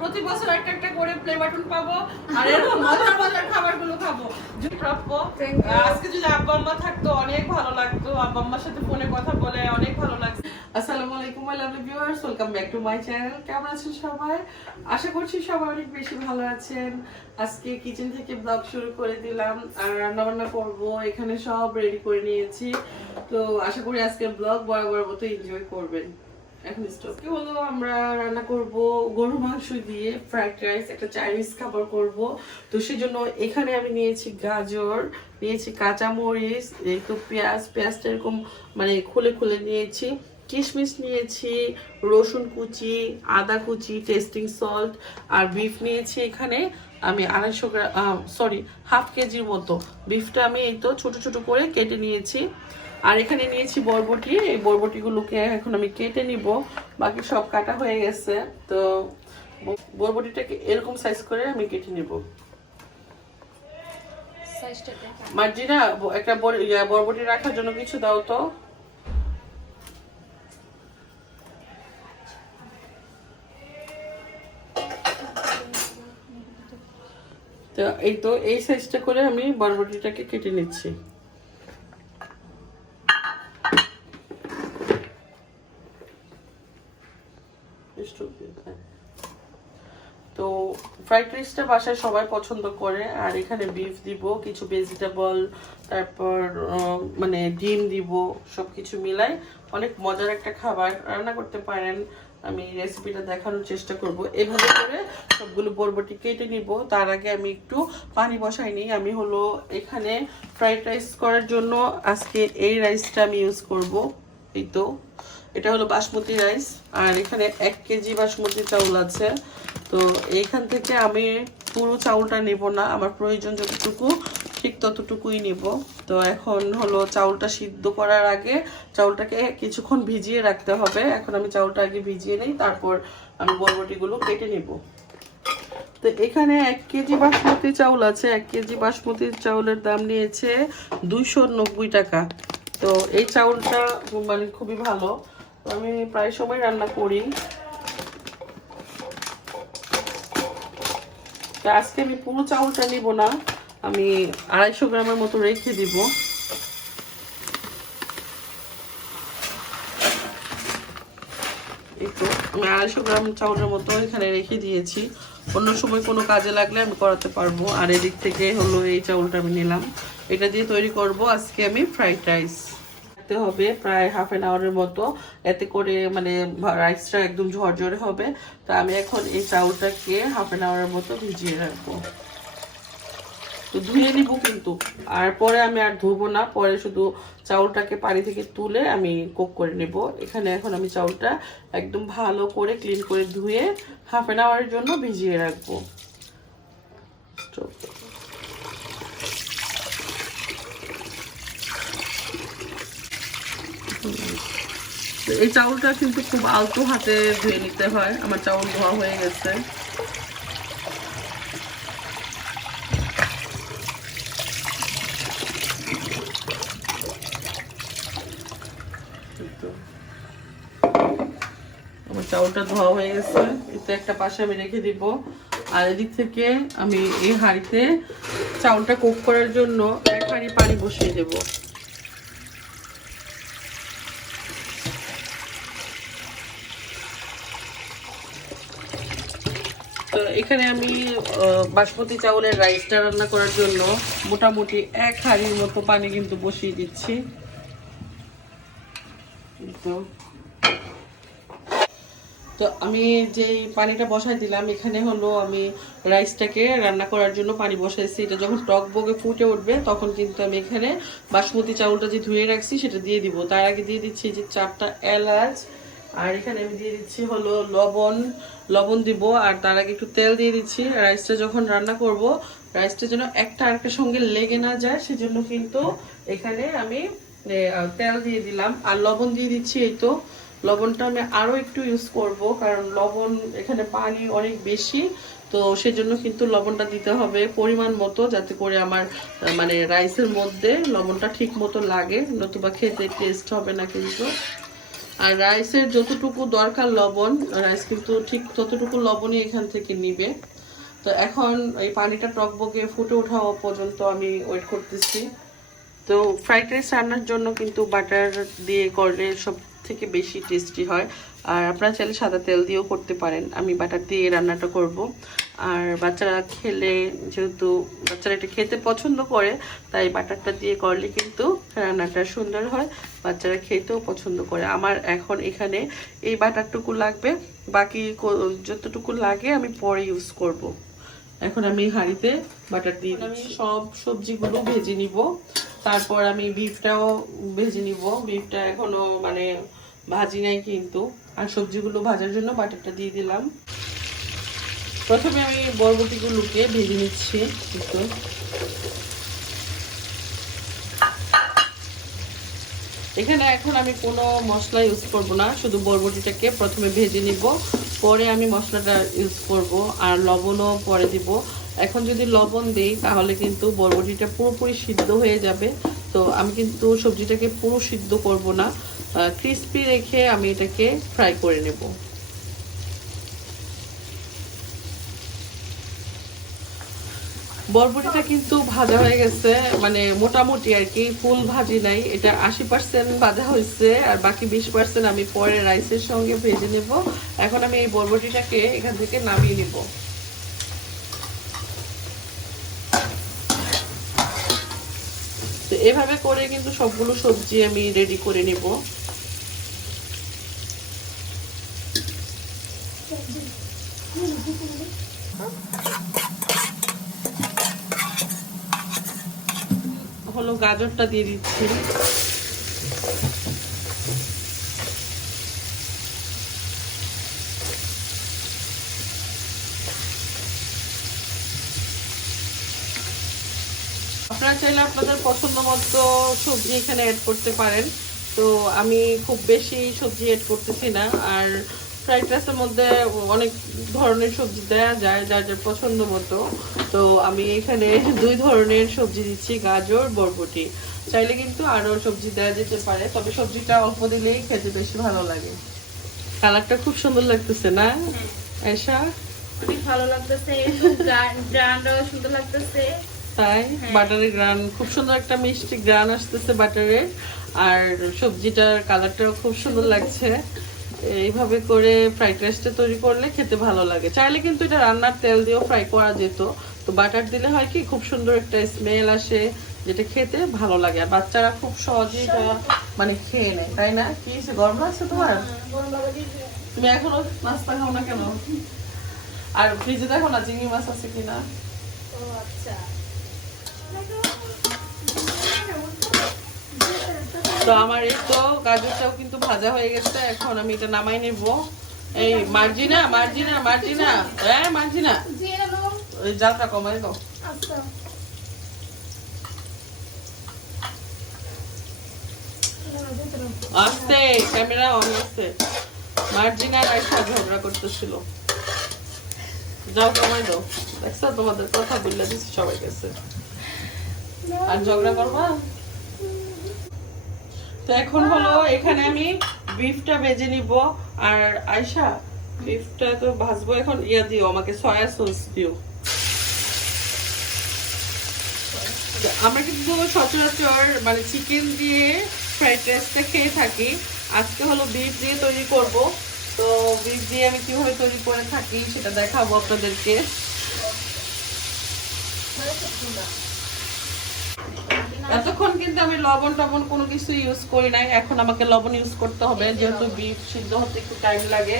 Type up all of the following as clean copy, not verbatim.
প্রতি বছর একটা একটা করে প্লে বাটন পাবো আর এরকম মজার মজার খাবারগুলো খাবো। প্রাপ্য আজকে যদি আব্বা আম্মা থাকতো অনেক ভালো লাগতো, আব্বা আম্মার সাথে ফোনে কথা বলে অনেক ভালো লাগছে। আসসালামু আলাইকুম my lovely viewers, welcome back to my channel. কেমন আছেন সবাই? আশা করছি সবাই অনেক বেশি ভালো আছেন। আজকে কিচেন থেকে ব্লগ শুরু করে দিলাম আর রান্না বান্না করবো, এখানে সব রেডি করে নিয়েছি। তো আশা করি আজকের ব্লগ বরাবর মতো এনজয় করবেন। এখন স্টকে হলো আমরা রান্না করব গরু মাংস দিয়ে ফ্রাইড রাইস, একটা চাইনিজ খাবার করব। তো সেজন্য এখানে আমি নিয়েছি গাজর, নিয়েছি কাঁচামরিচ, এই তো পেঁয়াজটা এরকম মানে খুলে খুলে নিয়েছি, কিশমিশ নিয়েছি, রসুন কুচি, আদা কুচি, টেস্টিং সল্ট আর বিফ নিয়েছি। এখানে আমি 250 গ্রাম হাফ কেজির মতো বিফটা আমি এই তো ছোট ছোট করে কেটে নিয়েছি। আর এখানে নিয়েছি বরবটি, এই বরবটিগুলোকে এখন আমি কেটে নিব, বাকি সব কাটা হয়ে গেছে। তো বরবটিটাকে এরকম সাইজ করে আমি কেটে নিব। মার্জিনা একটা বরবটি রাখার জন্য কিছু দাও তো। তো এই সাইজটা করে আমি বরবটিটাকে কেটে নিচ্ছি। তো ফ্রাইড রাইসটা বাসায় সবাই পছন্দ করে। আর এখানে বিফ দিব, কিছু ভেজিটেবল, তারপর মানে ডিম দিব, সবকিছু মিলাই অনেক মজার একটা খাবার রান্না করতে পারেন। আমি রেসিপিটা দেখানোর চেষ্টা করব। এভাবে করে সবগুলো বরবটি কেটে নিব। তার আগে আমি একটু পানি বসাই নিই। আমি হলো এখানে ফ্রাইড রাইস করার জন্য আজকে এই রাইসটা আমি ইউজ করব। এই তো এটা হলো বাসমতি রাইস, আর এখানে 1 কেজি বাসমতি চাউল আছে। তো এইখান থেকে আমি পুরো চাউলটা নেব না, আমার প্রয়োজন যতটুকু ঠিক ততটুকুই নেব। তো এখন হলো চাউলটা সিদ্ধ করার আগে চাউলটাকে কিছুক্ষণ ভিজিয়ে রাখতে হবে। এখন আমি চাউলটা আগে ভিজিয়ে নিই, তারপর আমি বরবটিগুলো কেটে নেব। তো এখানে 1 কেজি বাসমতি চাউল আছে। 1 কেজি বাসমতি চাউলের দাম নিয়েছে 290 টাকা। তো এই চাউলটা মানে খুবই ভালো, আমি প্রায় সময় রান্না করি। তো আজকে আমি পুরো চাউলটা নিব না, আমি 250 গ্রামের মতো রেখে দিব। একটু আমি 250 গ্রাম চাউলের মতো এখানে রেখে দিয়েছি, অন্য সময় কোনো কাজে লাগলে আমি করাতে পারবো। আর এদিক থেকে হলো এই চাউলটা আমি নিলাম, এটা দিয়ে তৈরি করব আজকে আমি ফ্রাইড রাইস। হবে প্রায় হাফ অ্যান আওয়ারের মতো, এতে করে মানে রাইসটা একদম ঝরঝরে হবে। তো আমি এখন এই চাউলটাকে হাফ অ্যান আওয়ারের মতো ভিজিয়ে রাখবো। তো ধুয়ে নিব কিন্তু, আর পরে আমি আর ধুবো না, পরে শুধু চাউলটাকে পানি থেকে তুলে আমি কুক করে নেব। এখানে এখন আমি চাউলটা একদম ভালো করে ক্লিন করে ধুয়ে হাফ অ্যান আওয়ারের জন্য ভিজিয়ে রাখবো। এই চাউলটা কিন্তু খুব আলতো হাতে ধুয়ে নিতে হয়। আমার চাউল ধোয়া হয়ে গেছে। আমার চাউলটা ধোয়া হয়ে গেছে, এটা একটা পাশে আমি রেখে দিব। আর এদিক থেকে আমি এই হাঁড়িতে চাউলটা কুক করার জন্য 1 হাঁড়ি পানি বসিয়ে দেব। তো এখানে আমি বাসমতি চাউলের রাইসটা রান্না করার জন্য মোটামুটি 1 হাঁড়ির মতো পানি কিন্তু বসিয়ে দিচ্ছি। তো আমি যেই পানিটা বসাই দিলাম, এখানে হলো আমি রাইসটাকে রান্না করার জন্য পানি বসাইছি। এটা যখন টক বগে ফুটে উঠবে তখন কিন্তু আমি এখানে বাসমতি চাউলটা যে ধুয়ে রাখছি সেটা দিয়ে দিব। তার আগে দিয়ে দিচ্ছি যে 4টা এলাচ, আর এখানে আমি দিয়ে দিচ্ছি হলো লবণ দিব। আর তার আগে একটু তেল দিয়ে দিচ্ছি। রাইসটা যখন রান্না করব, রাইসটা যেন একটা আরেকটার সঙ্গে লেগে না যায়, সেজন্য কিন্তু এখানে আমি তেল দিয়ে দিলাম। আর লবণ দিয়ে দিচ্ছি। এই তো লবণটা আমি আরো একটু ইউজ করব, কারণ লবণ এখানে পানি অনেক বেশি, তো সেজন্য কিন্তু লবণটা দিতে হবে পরিমাণ মতো, যাতে করে আমার মানে রাইসের মধ্যে লবণটা ঠিক মতো লাগে, নতুবা খেতে টেস্ট হবে না কিন্তু। আর রাইসের যতটুকু দরকার লবণ, রাইস কিন্তু ঠিক ততটুকু লবণই এখান থেকে নিবে। তো এখন এই পানিটা টকবকে ফুটে ওঠা পর্যন্ত আমি ওয়েট করতেছি। তো ফ্রাইড রাইস রান্নার জন্য কিন্তু বাটার দিয়ে করলে সব থেকে বেশি টেস্টি হয়। আর আপনারা চাইলে সাদা তেল দিয়েও করতে পারেন, আমি বাটার দিয়ে রান্নাটা করব। আর বাচ্চারা খেলে, যেহেতু বাচ্চারা এটা খেতে পছন্দ করে, তাই বাটারটা দিয়ে করলে কিন্তু রান্নাটা সুন্দর হয়, বাচ্চারা খেতেও পছন্দ করে। আমার এখন এখানে এই বাটারটুকু লাগবে, বাকি যতটুকু লাগে আমি পরে ইউজ করব। এখন আমি হাঁড়িতে বাটার দিয়ে আমি সব সবজিগুলো ভেজে নিব, তারপর আমি বিফটাও ভেজে নিব। বিফটা এখনো মানে ভাজি নাই কিন্তু, আর সবজিগুলো ভাজার জন্য বাটারটা দিয়ে দিলাম। প্রথমে আমি বরবটিগুলোকে ভেজে নিচ্ছি কিন্তু এখানে এখন আমি কোনো মশলা ইউজ করব না, শুধু বরবটিটাকে প্রথমে ভেজে নিব, পরে আমি মশলাটা ইউজ করব। আর লবণও পরে দিব। এখন যদি লবণ দিই তাহলে কিন্তু বরবটিটা পুরোপুরি সিদ্ধ হয়ে যাবে। তো আমি কিন্তু সবজিটাকে পুরো সিদ্ধ করব না, ক্রিস্পি রেখে আমি এটাকে ফ্রাই করে নেব। বরবটিটা কিন্তু ভাজা হয়ে গেছে, মানে মোটামুটি আর কি, ফুল ভাজি নাই, এটা 80% ভাজা হয়েছে, আর বাকি 20% আমি পরে রাইসের সঙ্গে ভেজে নেব। এখন আমি এই বরবটিটাকে এখান থেকে নামিয়ে নেব। তো এভাবে করে কিন্তু সবগুলো সবজি আমি রেডি করে নেব। হলো গাজরটা দিয়ে দিচ্ছি। আপনারা চাইলে আপনাদের পছন্দ মতো সবজি এখানে অ্যাড করতে পারেন। তো আমি খুব বেশি সবজি অ্যাড করতেছি না। আর ফ্রাইড রাইসের মধ্যে অনেক ধরনের সবজি দেওয়া যায় যার যার পছন্দ মতো। তো আমি এখানে 2 ধরনের সবজি দিচ্ছি, গাজর, বরবটি। চাইলে কিন্তু আরও সবজি দেওয়া যেতে পারে, তবে সবজিটা অল্প দিলেই খেতে বেশি ভালো লাগে। কালারটা খুব সুন্দর লাগতেছে না আয়েশা? অনেক ভালো লাগতেছে, গ্রানটাও সুন্দর লাগতেছে। তাই বাটারের গ্রান, খুব সুন্দর একটা মিষ্টি গ্রান আসতেছে বাটারের। আর সবজিটার কালারটাও খুব সুন্দর লাগছে। এইভাবে করে ফ্রাইড রাইসটা তৈরি করলে খেতে ভালো লাগে। চাইলে কিন্তু এটা রান্নার তেল দিয়েও ফ্রাই করা যেত, তো বাটার দিলে হয় কি খুব সুন্দর একটা স্মেল আসে, যেটা খেতে ভালো লাগে। আর বাচ্চারা খুব সহজেই এটা মানে খেয়ে নেয়, তাই না? কি গরম লাগছে তোমার? তুমি এখনো নাস্তা খাও না কেন? আর ফ্রিজে দেখো না চিংড়ি মাছ আছে কিনা। তো আমার এই তো গাজরটাও কিন্তু ভাজা হয়ে গেছে, এখন আমি এটা নামাই নেব। এই মার্জিনা, মার্জিনা, মার্জিনা, হ্যাঁ মার্জিনা, ওই জালটা কমাই দাও। আস্তে, ক্যামেরা অন আছে। মার্জিনা আর আয়েশা ঝগড়া করতেছিল, যাও কমাই দাও। দেখছো তোমাদের কথা বললে দিচ্ছি সবাই কাছে, আর ঝগড়া করবা। তো এখন হলো এখানে আমি বিফটা ভেজে নিব। আর আয়েশা বিফটা তো ভাজবো, এখন ইয়া দিও আমাকে, সয়া সস দিও। আমরা কিন্তু সচরাচর মানে চিকেন দিয়ে ফ্রাইড রাইসটা খেয়ে থাকি, আজকে হলো বিফ দিয়ে তৈরি করব। তো বিফ দিয়ে আমি কিভাবে তৈরি করে থাকি সেটা দেখাবো আপনাদেরকে। এতক্ষণ কিন্তু আমি লবণ টবণ কোনো কিছু ইউজ করি নাই, এখন আমাকে লবণ ইউজ করতে হবে, যেহেতু বিফ সিদ্ধ হতে একটু টাইম লাগে।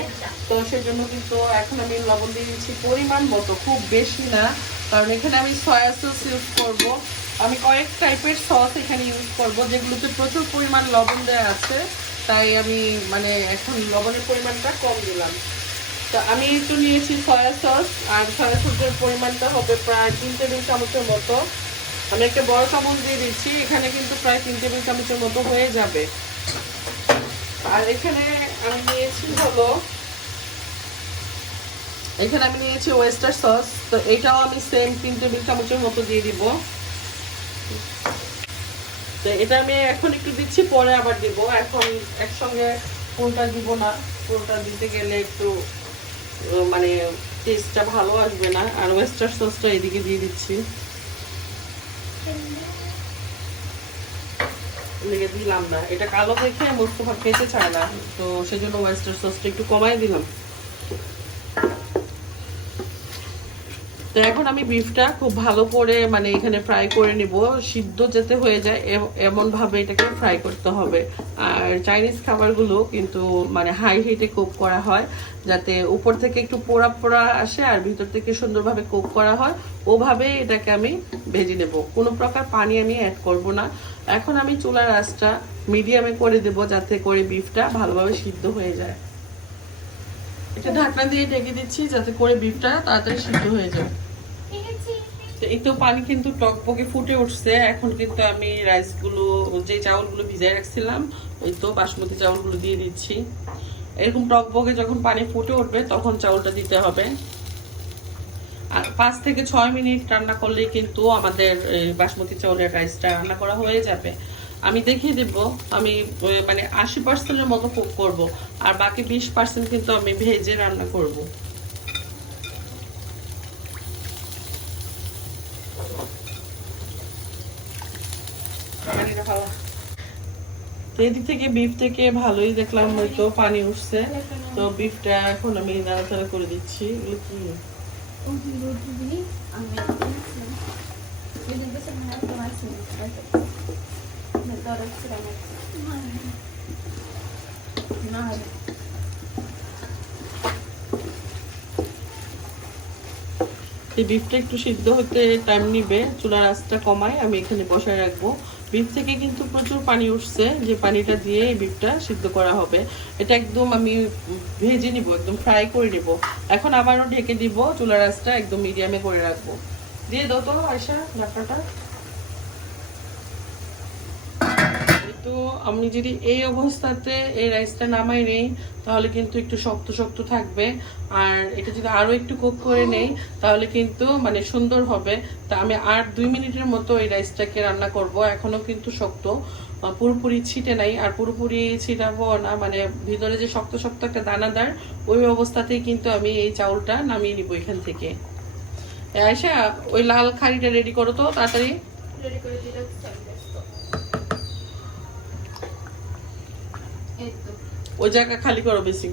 তো সেই জন্য কিন্তু এখন আমি লবণ দিয়ে দিচ্ছি পরিমাণ মতো, খুব বেশি না, কারণ এখানে আমি সয়া সস ইউজ করব। আমি কয়েক টাইপের সস এখানে ইউজ করব, যেগুলোতে প্রচুর পরিমাণ লবণ দেওয়া আছে, তাই আমি মানে এখন লবণের পরিমাণটা কম দিলাম। তো আমি একটু নিয়েছি সয়া সস, আর সয়া সসের পরিমাণটা হবে প্রায় 3 টেবিল চামচের মতো। আমি একটা বড় চামচ দিয়ে দিচ্ছি, এখানে কিন্তু প্রায় 3 টেবিল চামচের মতো হয়ে যাবে। আর এখানে আমি নিয়েছি হলো, এখানে আমি নিয়েছি ওয়েস্টার সস, তো এটাও আমি সেম 3 টেবিল চামচের মতো দিয়ে দিব। তো এটা আমি এখন একটু দিচ্ছি, পরে আবার দিব, এখন একসঙ্গে পুরোটা দিব না, পুরোটা দিতে গেলে একটু মানে টেস্টটা ভালো আসবে না। আর ওয়েস্টার সসটা এদিকে দিয়ে দিচ্ছি, এদিকে দিলাম না, এটা কালো দেখে মোস্তফা খেতে চায় না, তো সেজন্য ওয়েস্টার সসটা একটু কমাই দিলাম। তো এখন আমি বিফটা খুব ভালো করে মানে এখানে ফ্রাই করে নিব, সিদ্ধ যাতে হয়ে যায় এমন ভাবে এটাকে ফ্রাই করতে হবে। আর চাইনিজ খাবারগুলো কিন্তু মানে হাই হিটে কুক করা হয়, যাতে উপর থেকে একটু পোড়া পোড়া আসে আর ভিতর থেকে সুন্দরভাবে কুক করা হয়, ওভাবে এটাকে আমি ভেজে নেব। কোনো প্রকার পানি আমি অ্যাড করব না। এখন আমি চুলার আঁচটা মিডিয়ামে করে দেব, যাতে করে বিফটা ভালোভাবে সিদ্ধ হয়ে যায়। একটা ঢাকনা দিয়ে ঢেকে দিচ্ছি যাতে করে বিফটা তাড়াতাড়ি সিদ্ধ হয়ে যায়। এই তো পানি কিন্তু টকবকে ফুটে উঠছে। এখন কিন্তু আমি রাইসগুলো, যে চাউলগুলো ভিজাই রাখছিলাম, ওই তো বাসমতি চাউলগুলো দিয়ে দিচ্ছি। এরকম টকবকে যখন পানি ফুটে উঠবে তখন চাউলটা দিতে হবে। আর 5 থেকে 6 মিনিট রান্না করলেই কিন্তু আমাদের বাসমতি চাউলের রাইসটা রান্না করা হয়ে যাবে। আমি দেখিয়ে দেব, আমি মানে 80%-এর মতো কুক করব, আর বাকি 20% কিন্তু আমি ভেজে রান্না করব। এদিক থেকে বিফ থেকে ভালোই দেখলাম হয়তো পানি উঠছে, তো বিফটা এখন আমি নাড়াচাড়া করে দিচ্ছি। এই বিফটা একটু সিদ্ধ হতে টাইম নিবে, চুলার আঁচটা কমায় আমি এখানে বসায় রাখবো। বিফ থেকে কিন্তু প্রচুর পানি উঠছে, যে পানিটা দিয়ে এই বিফটা সিদ্ধ করা হবে। এটা একদম আমি ভেজে নিব, একদম ফ্রাই করে নিব। এখন আবারও ঢেকে দিব, চুলার আঁচটা একদম মিডিয়ামে করে রাখবো। দিয়ে দাও তো আয়শা ঢাকনাটা। তো আমি যদি এই অবস্থাতে এই রাইসটা নামাই নেই তাহলে কিন্তু একটু শক্ত শক্ত থাকবে, আর এটা যদি আরো একটু কুক করে নেই তাহলে কিন্তু মানে সুন্দর হবে। তা আমি আর 2 মিনিটের মতো এই রাইসটাকে রান্না করব। এখনো কিন্তু শক্ত, পুরোপুরি ছিটে নাই, আর পুরোপুরি ছিটাবো না, মানে ভিতরে যে শক্ত শক্ত একটা দানাদার, ওই অবস্থাতেই কিন্তু আমি এই চাউলটা নামিয়ে নিব এখান থেকে। আয়শা ওই লাল খাড়িটা রেডি করো তো তাড়াতাড়ি। রেডি করে দিলে ওই জায়গা খালি করো বেশি।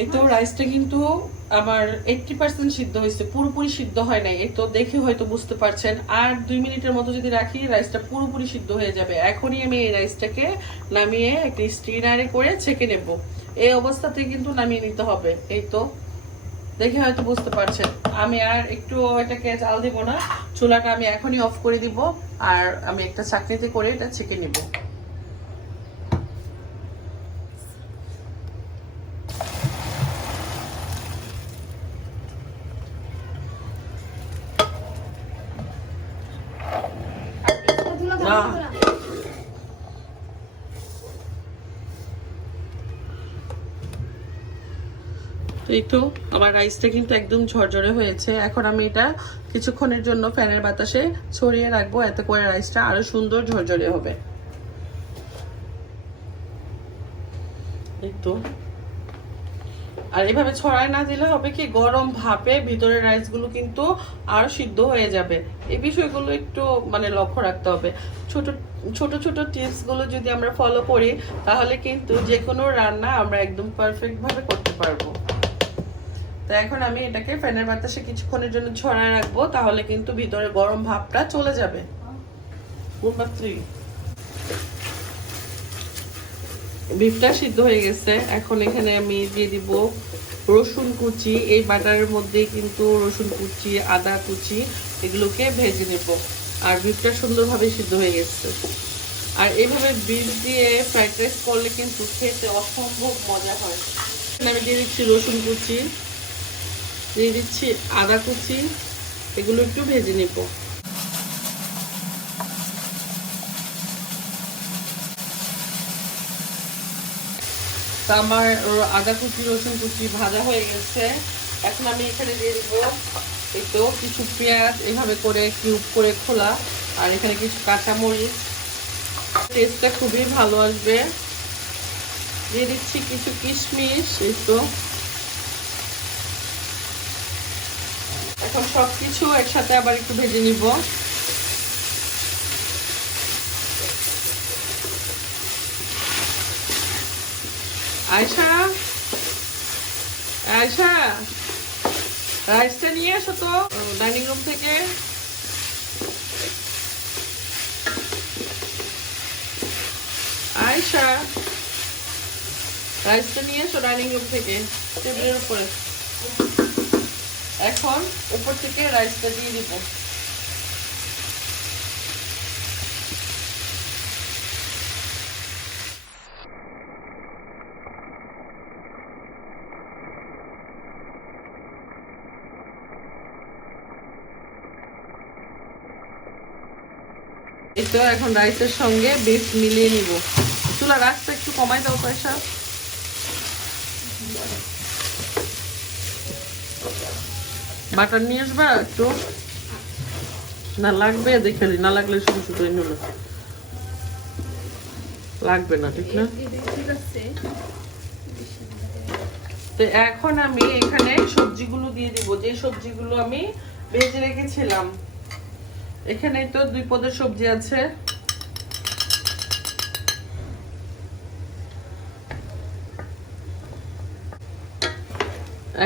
এই তো রাইসটা কিন্তু আমার 80% সিদ্ধ হয়েছে, পুরোপুরি সিদ্ধ হয় নাই। এই তো দেখে হয়তো বুঝতে পারছেন, আর 2 মিনিটের মতো যদি রাখি রাইসটা পুরোপুরি সিদ্ধ হয়ে যাবে। এখনই আমি এই রাইসটাকে নামিয়ে একটা স্ট্রেনারে করে ছেঁকে নেব। এই অবস্থাতে কিন্তু নামিয়ে নিতে হবে। এই তো দেখে হয়তো বুঝতে পারছেন। আমি আর একটু এটাকে জাল দিব না, চুলাটা আমি এখনই অফ করে দিব, আর আমি একটা চাকনিতে করে এটা ছেঁকে নিব। এই তো আমার রাইসটা কিন্তু একদম ঝরঝরে হয়েছে। এখন আমি এটা কিছুক্ষণের জন্য ফ্যানের বাতাসে ছড়িয়ে রাখবো, এতে করে রাইসটা আরো সুন্দর ঝরঝরে হবে। এই তো, আর এভাবে ছড়ায় না দিলে হবে কি, গরম ভাপে ভিতরের রাইসগুলো কিন্তু আরো সিদ্ধ হয়ে যাবে। এই বিষয়গুলো একটু মানে লক্ষ্য রাখতে হবে। ছোট ছোট ছোট টিপস গুলো যদি আমরা ফলো করি তাহলে কিন্তু যে কোনো রান্না আমরা একদম পারফেক্ট ভাবে করতে পারবো। তো এখন আমি এটাকে ফ্যানের বাতাসে কিছুক্ষণের জন্য ছড়ায় রাখবো, তাহলে কিন্তু ভিতরে গরম ভাপটা চলে যাবে। বিফটা সিদ্ধ হয়ে গেছে। এখন এখানে আমি দিয়ে দিব রসুন কুচি। এই বাটারের মধ্যে কিন্তু রসুন কুচি, আদা কুচি, এগুলোকে ভেজে নেব। আর বিফটা সুন্দরভাবে সিদ্ধ হয়ে গেছে। আর এইভাবে বিফ দিয়ে ফ্রাইড রাইস করলে কিন্তু খেতে অসম্ভব মজা হয়। আমি দিয়ে দিচ্ছি রসুন কুচি, দিয়ে দিচ্ছি আদা কুচি, এগুলো একটু ভেজে নেব। আমার আদা কুচি রসুন কুচি ভাজা হয়ে গেছে। এখন আমি এখানে দিয়ে দিব এই তো কিছু পেঁয়াজ এভাবে করে কিউব করে খোলা, আর এখানে কিছু কাঁচামরিচ, টেস্টটা খুবই ভালো আসবে। দিয়ে দিচ্ছি কিছু কিশমিশ। এই তো এখন সবকিছু একসাথে আবার একটু ভেজে নিব। আয়শা, আয়শা, রাইসটা নিয়ে আসো তো ডাইনিং রুম থেকে। আয়শা, রাইসটা নিয়ে এসো ডাইনিং রুম থেকে, টেবিলের উপরে। এখন উপর থেকে রাইসটা দিয়ে দিব। এই তো এখন রাইসের সঙ্গে বিফ মিলিয়ে নিব। চুলা রাসটা একটু কমাই দাও পয়সা। বাটার নিয়ে আসবা একটু, না লাগবে দেখে না লাগলে শুধু শুধু নিল, লাগবে না, ঠিক না? তো এখন আমি এখানে সবজিগুলো দিয়ে দিব, যে সবজিগুলো আমি ভেজে রেখেছিলাম। এখানে তো 2 পদের সবজি আছে।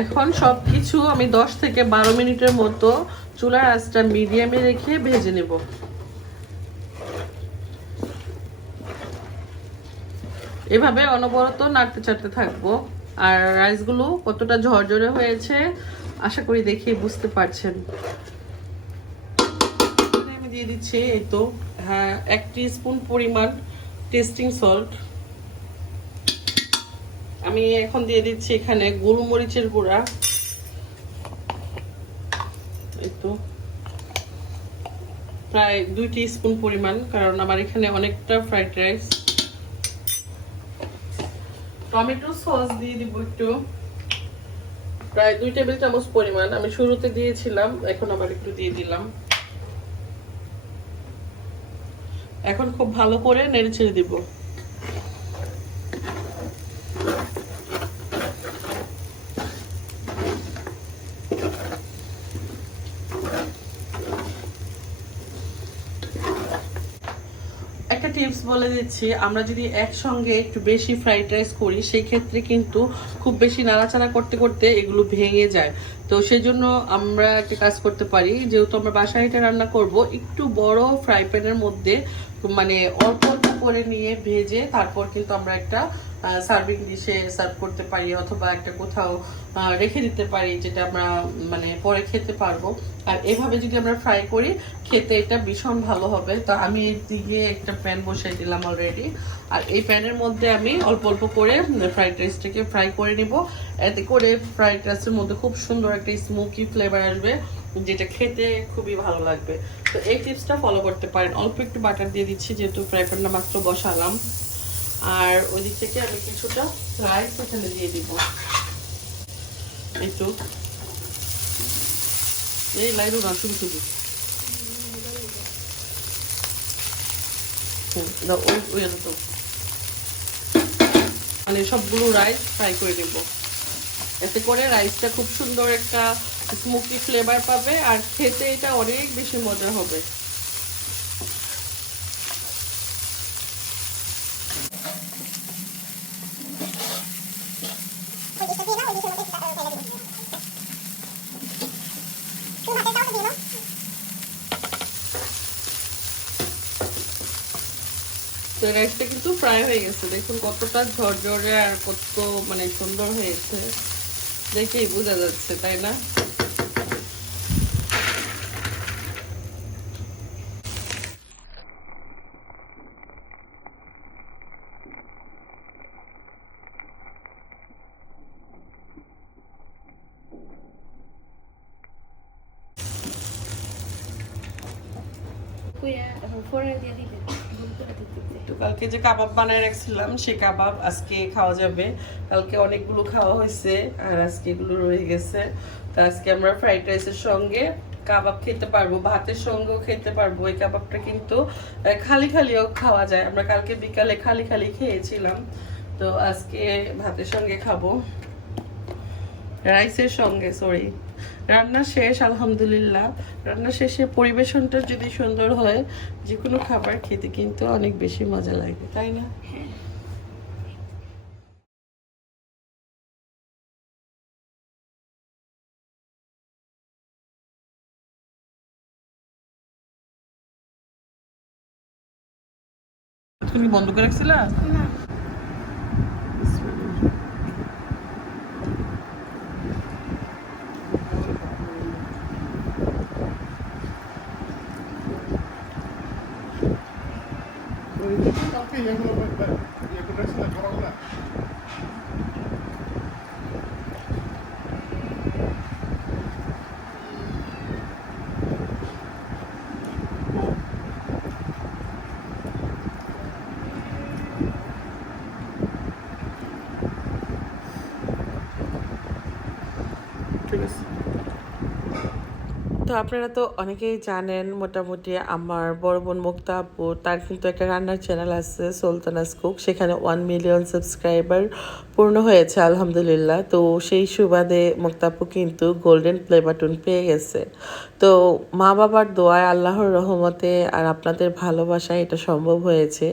এখন সবকিছু আমি 10 থেকে 12 মিনিটের মতো চুলার আঁচটা মিডিয়ামে রেখে ভেজে নেব। এভাবে অনবরত নাড়তে চাড়তে থাকবো। আর রাইসগুলো কতটা ঝরঝরে হয়েছে আশা করি দেখেই বুঝতে পারছেন। আমি দিয়ে দিচ্ছি এই তো 1 টিস্পুন পরিমাণ টেস্টিং সল্ট। আমি এখন দিয়ে দিচ্ছি এখানে গোলমরিচের গুঁড়া, এই তো প্রায় 2 টিস্পুন পরিমাণ, কারণ আমার এখানে অনেকটা ফ্রাইড রাইস। টমেটো সস দিয়ে দিব একটু, প্রায় 2 টেবিল চামচ পরিমাণ। আমি শুরুতে দিয়েছিলাম, এখন আবার একটু দিয়ে দিলাম। এখন খুব ভালো করে নেড়ে ছেড়ে দিব। একটা টিপস বলে দিচ্ছি, আমরা যদি একসঙ্গে একটু বেশি ফ্রাইড রাইস করি সেই ক্ষেত্রে কিন্তু খুব বেশি নাড়াচাড়া করতে করতে এগুলো ভেঙে যায়। তো সেজন্য আমরা একটা কাজ করতে পারি, যেহেতু আমরা বাসায় এটা রান্না করব, একটু বড় ফ্রাই প্যানের মধ্যে মানে অল্প অল্প করে নিয়ে ভেজে তারপর কিন্তু আমরা একটা সার্ভিং ডিশে সার্ভ করতে পারি, অথবা একটা কোথাও রেখে দিতে পারি, যেটা আমরা মানে পরে খেতে পারবো। আর এভাবে যদি আমরা ফ্রাই করি খেতে এটা ভীষণ ভালো হবে। তো আমি এদিকে একটা প্যান বসাই দিলাম অলরেডি, আর এই প্যানের মধ্যে আমি অল্প অল্প করে ফ্রাইড রাইসটাকে ফ্রাই করে নিব। এতে করে ফ্রাইড রাইসের মধ্যে খুব সুন্দর একটা স্মোকি ফ্লেভার আসবে, যেটা খেতে খুবই ভালো লাগবে। তো এই টিপসটা ফলো করতে পারেন। অল্প একটু বাটার দিয়ে দিচ্ছি, যেহেতু ফ্রাই প্যানটা মাত্র বসালাম। আর ওই দিক থেকে আমি কিছুটা রাইস এখানে দিয়ে দিব। একটু এই লাইরো না, শুধু শুধু তো মানে সবগুলো রাইস ফ্রাই করে নেব। এতে করে রাইসটা খুব সুন্দর একটা স্মোকি ফ্লেভার পাবে, আর খেতে এটা অনেক বেশি মজা হবে। তো রাইসটা কিন্তু ফ্রাই হয়ে গেছে, দেখুন কতটা ঝরঝরে আর কত মানে সুন্দর হয়েছে, দেখেই বোঝা যাচ্ছে, তাই না? ফোড়নে দিয়ে দিবেন, দিতেছে। তো কালকে যে কাবাব বানায় রাখছিলাম সেই কাবাব আজকে খাওয়া যাবে। কালকে অনেকগুলো খাওয়া হয়েছে আর আজকে এগুলো রয়ে গেছে। তো আজকে আমরা ফ্রাইড রাইসের সঙ্গে কাবাব খেতে পারবো, ভাতের সঙ্গেও খেতে পারবো। এই কাবাবটা কিন্তু খালি খালিও খাওয়া যায়। আমরা কালকে বিকালে খালি খালি খেয়েছিলাম, তো আজকে ভাতের সঙ্গে খাবো, রাইসের সঙ্গে। সরি, রান্না শেষ আলহামদুলিল্লাহ। রান্না শেষে পরিবেশনটা যদি সুন্দর হয়, যে কোনো খাবার খেতে কিন্তু অনেক বেশি মজা লাগে, তাই না? তুমি বন্ধ করে রাখছিলা? না, ঠিক আছে। তো আপনারা তো অনেকেই জানেন, মোটামুটি আমার বড় বোন মুক্তা আপু, তার কিন্তু একটা রান্নার চ্যানেল আছে সুলতানাস কুক, সেখানে 1 মিলিয়ন সাবস্ক্রাইবার পূর্ণ হয়েছে আলহামদুলিল্লাহ। তো সেই সুবাদে মুক্তা আপু কিন্তু গোল্ডেন প্লে বাটন পেয়ে গেছে। তো মা বাবার দোয়ায়, আল্লাহর রহমতে আর আপনাদের ভালোবাসায় এটা সম্ভব হয়েছে।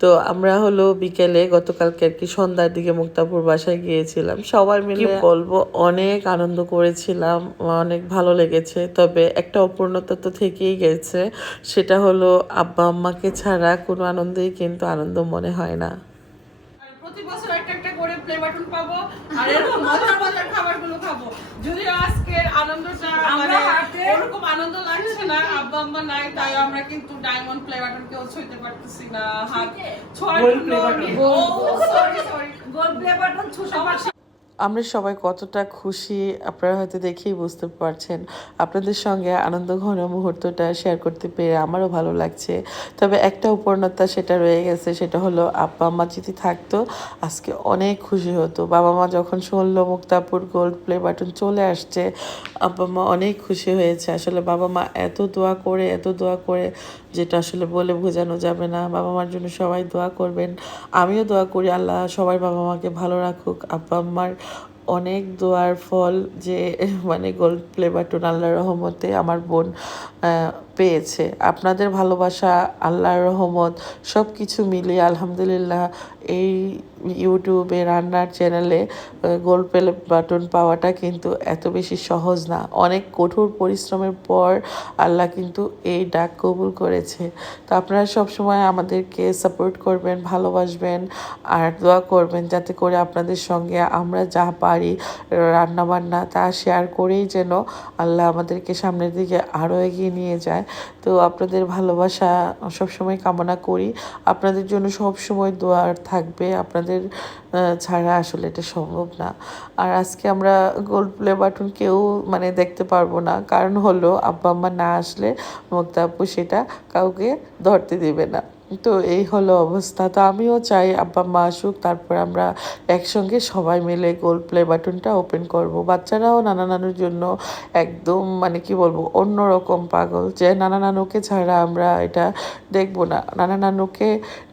তো আমরা হলো বিকেলে গতকালকে আর কি সন্ধ্যার দিকে মুক্তাপুর বাসায় গিয়েছিলাম, সবাই মিলে বলবো অনেক আনন্দ করেছিলাম, অনেক ভালো লেগেছে। তবে একটা অপূর্ণতা তো থেকেই গেছে, সেটা হলো আব্বা আম্মাকে ছাড়া কোনো আনন্দেই কিন্তু আনন্দ মনে হয় না। প্রতি বছর একটা একটা করে প্লে বাটন পাবো আর এরকম মজার মজার খাবারগুলো খাবো। যদিও আজকের আনন্দটা মানে ওরকম আনন্দ লাগছে না, আব্বা আম্মা নাই, তাই আমরা কিন্তু ডায়মন্ড প্লে বাটন কেউ ছুঁতে পারতেছি না। হাত ছোঁয়ার জন্য গোল্ড প্লে বাটন ছুঁতে পারছি। আমরা সবাই কতটা খুশি আপনারা হয়তো দেখেই বুঝতে পারছেন। আপনাদের সঙ্গে আনন্দ ঘন মুহূর্তটা শেয়ার করতে পেরে আমারও ভালো লাগছে। তবে একটা উপূর্ণতা সেটা রয়ে গেছে, সেটা হলো আব্বা আম্মা যদি থাকতো আজকে অনেক খুশি হতো। বাবা মা যখন শুনলো মুক্তাপুর গোল্ড প্লে বাটন চলে আসছে, আব্বা মা অনেক খুশি হয়েছে। আসলে বাবা মা এত দোয়া করে যেটা আসলে বলে বোঝানো যাবে না। বাবা মার জন্য সবাই দোয়া করবেন, আমিও দোয়া করি আল্লাহ সবাই বাবা মাকে ভালো রাখুক। আব্বা আম্মার অনেক দোয়ার ফল যে মানে গোল্ড প্লে বাটন আল্লাহর রহমতে আমার বোন পেয়েছে। আপনাদের ভালোবাসা, আল্লাহর রহমত সব কিছু মিলিয়ে আলহামদুলিল্লাহ এই ইউটিউবে রান্নার চ্যানেলে গোল্ড প্লে বাটন পাওয়াটা কিন্তু এত বেশি সহজ না। অনেক কঠোর পরিশ্রমের পর আল্লাহ কিন্তু এই ডাক কবুল করেছে। তো আপনারা সবসময় আমাদেরকে সাপোর্ট করবেন, ভালোবাসবেন আর দোয়া করবেন, যাতে করে আপনাদের সঙ্গে আমরা যা পারি রান্নাবান্না তা শেয়ার করেই যেন আল্লাহ আমাদেরকে সামনের দিকে আরও এগিয়ে নিয়ে যায়। তো আপনাদের ভালোবাসা সবসময় কামনা করি, আপনাদের জন্য সবসময় দোয়া থাকবে। আপনাদের ছাড়া আসলে এটা সম্ভব না। আর আজকে আমরা গোল্ড প্লে বাটন কেউ মানে দেখতে পারবো না, কারণ হলো আব্বা আম্মা না আসলে মুক্তা আপু সেটা কাউকে ধরতে দেবে না। তো এই হলো অবস্থা। তো আমিও চাই আব্বা মা আসুক, তারপর আমরা একসঙ্গে সবাই মিলে গোল্ড প্লে বাটনটা ওপেন করব। বাচ্চারাও নানা নানুর জন্য একদম মানে কি বলবো অন্যরকম পাগল, যে নানা নানুকে ছাড়া আমরা এটা দেখবো না। নানা নানুকে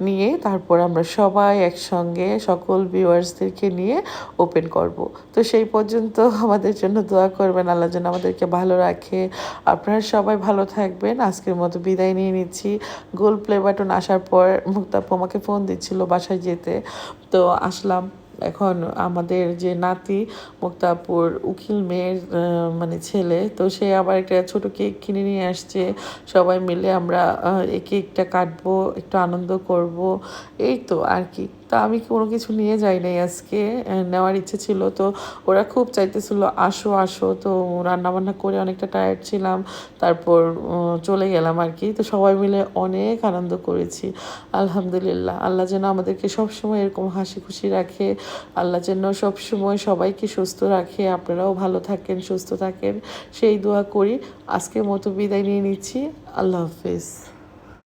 নিয়ে তারপর আমরা সবাই একসঙ্গে সকল ভিউয়ার্সদেরকে নিয়ে ওপেন করব। তো সেই পর্যন্ত আমাদের জন্য দোয়া করবেন, আল্লাহ যেন আমাদেরকে ভালো রাখে। আপনারা সবাই ভালো থাকবেন। আজকের মতো বিদায় নিয়ে নিচ্ছি। গোল্ড প্লে বাটন আসার পর মুক্তা আপু আমাকে ফোন দিচ্ছিল বাসায় যেতে, তো আসলাম। এখন আমাদের যে নাতি মুক্তা আপুর উকিল মেয়ের মানে ছেলে, তো সে আবার একটা ছোট কেক কিনে নিয়ে আসছে। সবাই মিলে আমরা এই কেকটা কাটবো, একটু আনন্দ করব, এই তো আর কি। তা আমি কোনো কিছু নিয়ে যাই নাই আজকে, নেওয়ার ইচ্ছে ছিল। তো ওরা খুব চাইতেছিল আসো আসো, তো রান্নাবান্না করে অনেকটা টায়ার্ড ছিলাম, তারপর চলে গেলাম আর কি। তো সবাই মিলে অনেক আনন্দ করেছি আলহামদুলিল্লাহ। আল্লাহ যেন আমাদেরকে সবসময় এরকম হাসি খুশি রাখে, আল্লাহ যেন সবসময় সবাইকে সুস্থ রাখে, আপনারাও ভালো থাকেন, সুস্থ থাকেন, সেই দোয়া করি। আজকের মতো বিদায় নিয়ে নিচ্ছি। আল্লাহ হাফিজ।